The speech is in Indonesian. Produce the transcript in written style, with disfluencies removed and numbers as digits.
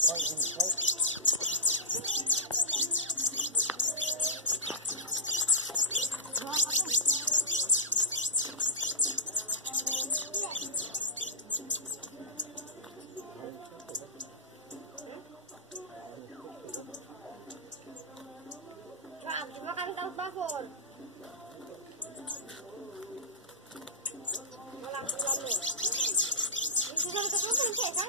Cuma kami taruh bakul. Malang pulang nih. Ini sudah ketemu kan?